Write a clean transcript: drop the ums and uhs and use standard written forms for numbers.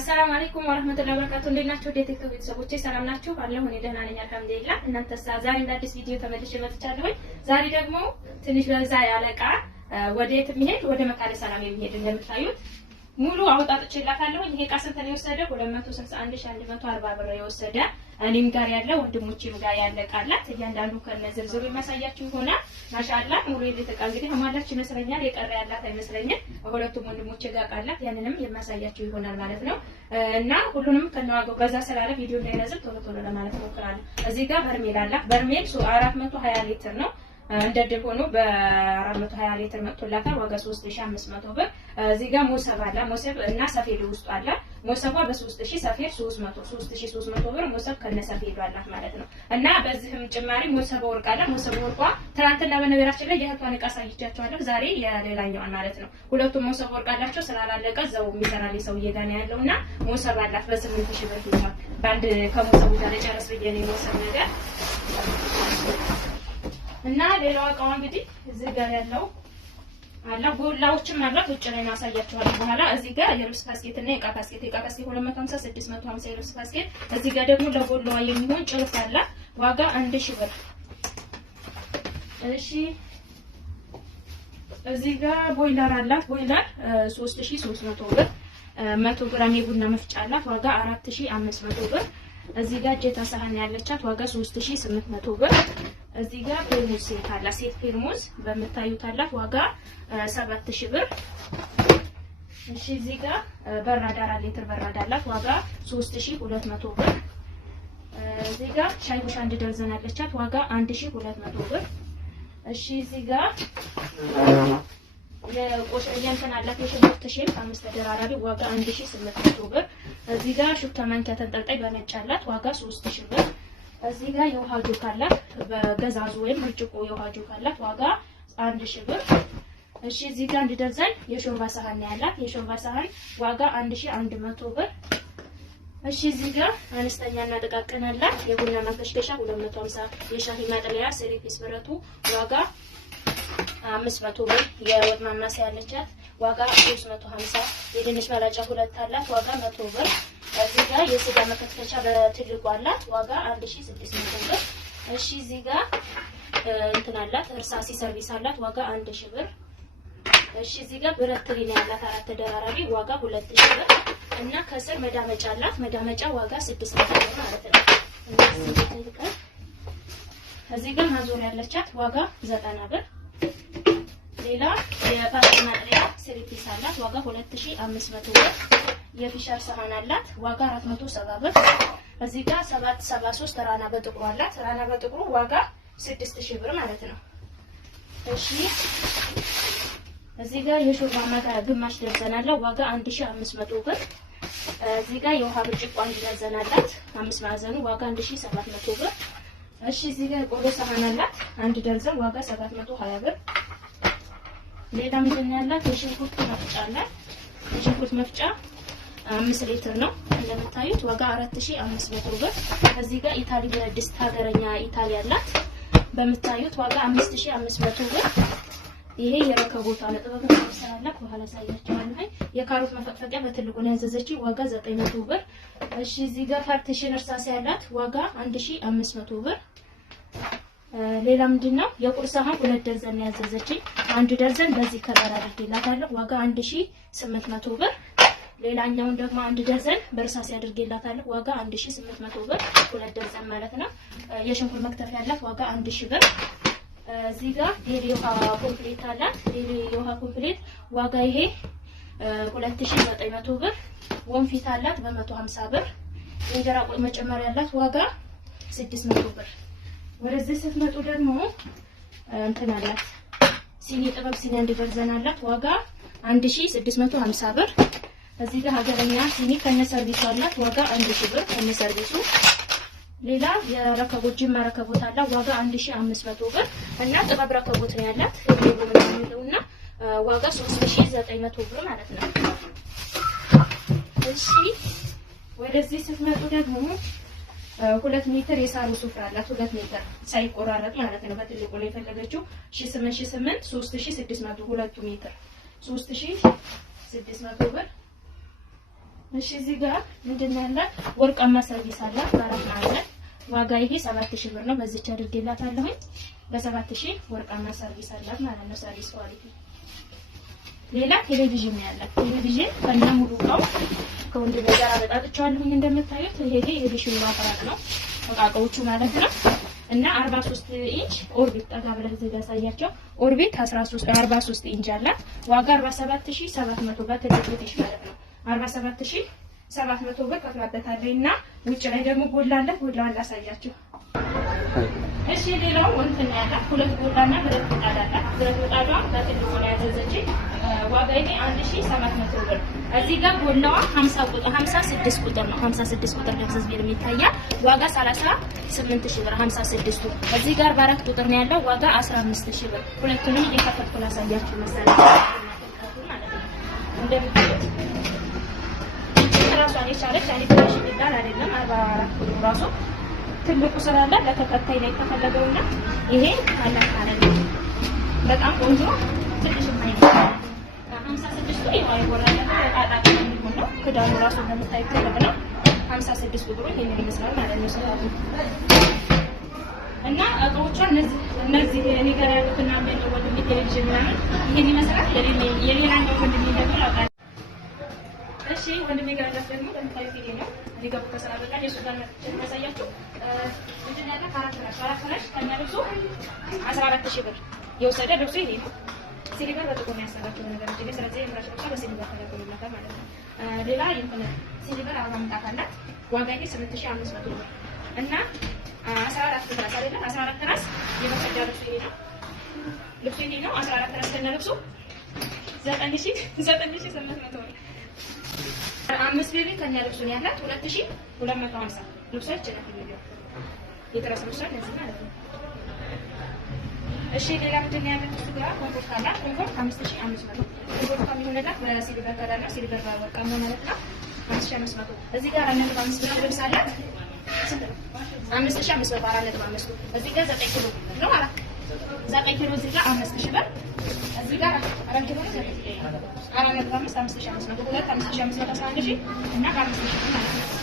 አሰላሙ አለይኩም ወራህመቱላሂ ወበረካቱ። እንዴት ናችሁ? ዴቴክ ቤተሰቦቼ ሰላም ናችሁ? አለሁ እኔ ደህና ነኝ አልሐምዱሊላህ። እናንተስ? ዛሬ እንደ አዲስ ቪዲዮ ተመልሼ መጥቻለሁ። ዛሬ ደግሞ ትንሽ በዛ ያለ ዕቃ ወደ የት የሚሄድ ወደ መካነ ሰላም የሚሄድ እንደምታዩት ሙሉ አውጣጥቼላታለሁ። ይሄ ዕቃ ስንት ነው የወሰደ? 261140 ብር የወሰደ እኔም ጋር ያለ ወንድሞቼም ጋር ያለ ዕቃ አላት። እያንዳንዱ ከነ ዝርዝሩ የሚያሳያችሁ ይሆናል። ማሻአላህ ሙሉ የቤት ዕቃ እንግዲህ አሟላች ይመስለኛል። የቀረ ያላት አይመስለኝም። ሁለቱም ወንድሞቼ ጋር ዕቃ አላት። ያንንም የሚያሳያችሁ ይሆናል ማለት ነው። እና ሁሉንም ከነዋጋው በዛ ስላለ ቪዲዮ እንዳይረዝም ቶሎ ቶሎ ለማለት እሞክራለሁ። እዚህ ጋር በርሜል አላት። በርሜል 420 ሊትር ነው። እንደድል ሆኖ በ420 ሊትር መጥቶላታል። ዋጋ 3500 ብር። እዚህ ጋር ሞሰብ አለ። ሞሰብ እና ሰፌድ ውስጡ አለ። ሞሰቧ በ3000 ሰፌድ 3300 ብር ሞሰብ ከነሰፌዱ አላት ማለት ነው። እና በዚህም ጭማሪ ሞሰብ ወርቅ አለ። ሞሰብ ወርቋ ትናንትና በነገራችን ላይ የእህቷን ዕቃ አሳይቻችኋለሁ። ዛሬ የሌላኛዋን ማለት ነው። ሁለቱም ሞሰብ ወርቅ አላቸው። ስላላለቀ እዛው የሚሰራልኝ ሰውዬ ጋር ነው ያለውና ሞሰብ አላት በ8000 ብር ይዟል። ባንድ ከሞሰቡ ጋር ጨረስ ብዬ ነው ሞሰብ ነገር እና ሌላው ዕቃው እንግዲህ እዚህ ጋር ያለው አላ ጎላዎችም አላት። ውጭ ላይ ማሳያችኋለሁ በኋላ። እዚህ ጋር የልብስ ካስኬት እና የዕቃ ካስኬት 250 650 የልብስ ካስኬት። እዚህ ጋር ደግሞ ለጎላዋ የሚሆን ጭልፍ አለ። ዋጋ 1000 ብር። እሺ እዚህ ጋር ቦይለር አላት። ቦይለር 3300 ብር። 100 ግራም የቡና መፍጫ አላት። ዋጋ 4500 ብር። እዚህ ጋር እጀታ ሳህን ያለቻት ዋጋ 3800 ብር። እዚህ ጋር ፔርሙዝ ሴት አላት። ሴት ፔርሙዝ በመታዩት አላት። ዋጋ 7000 ብር። እሺ እዚህ ጋር በራዳ 4 ሊትር በራዳ አላት። ዋጋ 3200 ብር። እዚህ ጋር ሻይ ቡሽ 1 ደርዘን አለቻት። ዋጋ 1200 ብር። እሺ እዚህ ጋር የቆሸየንተን አላት። የሽንኩርት ሼል 5 ተደራራቢ ዋጋ 1800 ብር። እዚህ ጋር ሹካ ማንኪያ ተንጠልጣይ በነጭ አላት። ዋጋ 3000 ብር። እዚህ ጋር የውሃ ጆክ አላት። በገዛዙ ወይም ብርጭቆ የውሃ ጆክ አላት። ዋጋ 1000 ብር። እሺ እዚህ ጋር 1 ደርዘን የሾርባ ሳህን ያላት። የሾርባ ሳህን ዋጋ 1100 ብር። እሺ እዚህ ጋር አነስተኛና ጥቃቅን አላት። የቡና ማከሽከሻ 250፣ የሻሂ ማጥለያ ሴሪፊስ ብረቱ ዋጋ 500 ብር። የወጥ ማማሰያ ያለቻት ዋጋ 350። የድንች መላጫ 2 አላት። ዋጋ 100 ብር። እዚህ ጋር የስጋ መከተቻ በትልቁ አላት። ዋጋ 1600 ብር። እሺ እዚህ ጋር እንትን አላት። እርሳሲ ሰርቪስ አላት። ዋጋ 1000 ብር። እሺ እዚህ ጋር ብረት ትሪ ያላት 4 ተደራራቢ ዋጋ 2000 ብር። እና ከስር መዳመጫ አላት። መዳመጫ ዋጋ 600 ብር ማለት ነው። እዚህ ጋር ማዞሪያ ያለቻት ዋጋ 90 ብር። ሌላ የፓስታ ማጥለያ ሴሪፊስ አላት። ዋጋ 2500 ብር። የፊሸር ሳህን አላት። ዋጋ 470 ብር። እዚህ ጋር 773 ራና በጥቁሩ አላት። ራና በጥቁሩ ዋጋ 6000 ብር ማለት ነው። እሺ እዚህ ጋር የሾርባ ማንኪያ ግማሽ ደርዘን አለው። ዋጋ 1500 ብር። እዚህ ጋር የውሃ ብርጭቆ 1 ደርዘን አላት። 5 ማዕዘኑ ዋጋ 1700 ብር። እሺ እዚህ ጋር የቆሎ ሳህን አላት። 1 ደርዘን ዋጋ 720 ብር። ሌላ ምንድን ያላት? የሽንኩርት መፍጫ አላት። የሽንኩርት መፍጫ 5 ሊትር ነው እንደምታዩት ዋጋ 4500 ብር። እዚህ ጋር ኢታሊ ብረት ድስት ሀገረኛ ኢታሊ አላት። በመታዩት ዋጋ 5500 ብር። ይሄ የረከቦቷ ነጥብ ተሰራላት። በኋላ ሳያችኋለሁ። የካሮት መፈቅፈቂያ በትልቁ ነው ያዘዘችው ዋጋ 900 ብር። እሺ እዚህ ጋር ፓርቲሽን እርሳስ ያላት ዋጋ 1500 ብር። ሌላ ምንድነው? የቁርስ ሳህን 2 ደርዘን ያዘዘችኝ 1 ደርዘን በዚህ ከለር አድርጌላታለሁ። ዋጋ 1800 ብር። ሌላኛውን ደግሞ 1 ደርዘን በእርሳስ ያድርጌላታለሁ። ዋጋ 1800 ብር 2 ደርዘን ማለት ነው። የሽንኩርት መክተፍ ያላት ዋጋ 1000 ብር። እዚህ ጋር ዴሊ ውሃ ኮምፕሌት አላት። ዴሊ ውሃ ኮምፕሌት ዋጋ ይሄ 2900 ብር። ወንፊት አላት በ150 ብር። የእንጀራ ቆይ መጨመሪያ ያላት ዋጋ 600 ብር። ወደዚህ ስትመጡ ደግሞ እንትን አላት። ሲኒ ጥበብ ሲኒ 1 ደርዘን አላት። ዋጋ 1650 ብር። እዚህ ጋር ሀገረኛ ሲኒ ከነ ሰርቪሱ አላት። ዋጋ 1000 ብር ከነ ሰርቪሱ። ሌላ የረከቦት ጅማ ረከቦት አላት። ዋጋ 1500 ብር እና ጥበብ ረከቦት ነው ያላት። ሁሉ ምንድነውና ዋጋ 3900 ብር ማለት ነው። እሺ ወደዚህ ስትመጡ ደግሞ 2 ሜትር የሳሩ ሱፍራ አላት። 2 ሜትር ሳይቆራረጥ ማለት ነው። በትልቁ ነው የፈለገችው 8 3600 2 ሜትር 3600 ብር። እሺ እዚህ ጋር ምንድነው ያለ ወርቃማ ሰርቪስ አለ በአራት ማዕዘን ዋጋ ይሄ 7000 ብር ነው። በዚች አድርጌላታለሁ። በ7000 ወርቃማ ሰርቪስ አላት ማለት ነው። ሰርቪስ ኳሊቲ። ሌላ ቴሌቪዥን ያለ ቴሌቪዥን ከነ ሙሉ እቃው ከወንድ ጋር አበጣጥቻለሁ። እንደምታዩት ይሄ የዲሽን ማፈራት ነው እቃዎቹ ማለት ነው። እና 43 ኢንች ኦርቢት ጠጋ ብለህ እዚህ ጋር ያሳያቸው ኦርቢት 43 ኢንች አለ። ዋጋ 47700 በትልቁ ዲሽ ማለት ነው። 47700 ብር ከፍላበታለሁ። እና ውጭ ላይ ደግሞ ጎላለ ጎላውን ላሳያችሁ። እሺ ሌላው እንትን ያለ ሁለት ጎላና ብረት ምጣድ አለ። ብረት ምጣዷ በትልቁ ላይ ያዘዘች ዋጋ ይሄ 1700 ብር። እዚህ ጋር ጎላዋ 56 ቁጥር ነው። 56 ቁጥር ለብሰስ ቢል የሚታያል ዋጋ 38000 ብር 56ቱ። እዚህ ጋር በአራት ቁጥር ነው ያለው ዋጋ 15000 ብር። ሁለቱንም እየከፈትኩ ላሳያችሁ መሰለኝ ማለት ነው። እንደምታዩት ራሷን የቻለች አንዴ ትንሽ ይላል አይደለም 44 ቁጥር ራሱ ትልቁ ስላለ ለተከታይ ላይ ተፈለገውና ይሄ አላካለ በጣም ቆንጆ ትንሽ ማይነው 56 ነው ይወራል አጣጣ ነው ክዳኑ ራሱ እንደምታዩት ትልቅ ነው። 56 ቁጥሩ ይሄን ይመስላል ማለት ነው ሰላቱ እና እቃዎቿ እነዚህ እኔ ጋር ያሉትና ምን ወንድም ቴሌቪዥን ምናምን ይሄን ይመስላል። የሌላኛው ወንድም ደግሞ አውቃለሁ። እሺ ወንድሜ ጋር ደግሞ እንደምታዩት ይሄ ነው። እኔ ጋር ተሰራ በቃ የሱ ጋር ተሳያችሁ እንትን ያለ ካራክተር ከነርሱ 14000 ብር የወሰደ ልብሱ ይሄ ነው። ሲሊቨር በጥቁር ነው ያሰራችው ነገር እንጂ ስለዚህ የምራሽ ብቻ በሲሊቨር ተደርጎላታል ማለት ነው። ሌላ ይሄን ሲሊቨር 40 ምጣት አላት። ዋጋ ይሄ 8500 ብር እና 14 ትራስ አይደለ 14 ትራስ የመሰጃ ልብሱ ይሄ ነው። ልብሱ ይሄ ነው 14 ትራስ ከነርሱ 9800 ብር። 5 ቤቢ ከኛ ልብሱ ነው ያላት 2250 ልብሶች ነው የሚለው የትራስ ልብስ ለዚህ ማለት ነው። እሺ ሌላ ምንድን ነው ያለው? እሱ ጋር ኮምፎርት አለ። ኮምፎርት 5500 ኮምፎርት ከሚሆነው ጋር በሲልቨር ከለር ነው ሲልቨር ጋር ወርቃማ ማለት ነው 5500። እዚህ ጋር 4.5 ብር ልብስ አለ 5500 4.5 እዚህ ጋር 9 ኪሎ ነው አላ 9 ኪሎ እዚህ ጋር 5000 ብር እዚህ ጋር 4 ኪሎ ነው 4.5 5500 2 5500 እና 5000 ማለት ነው።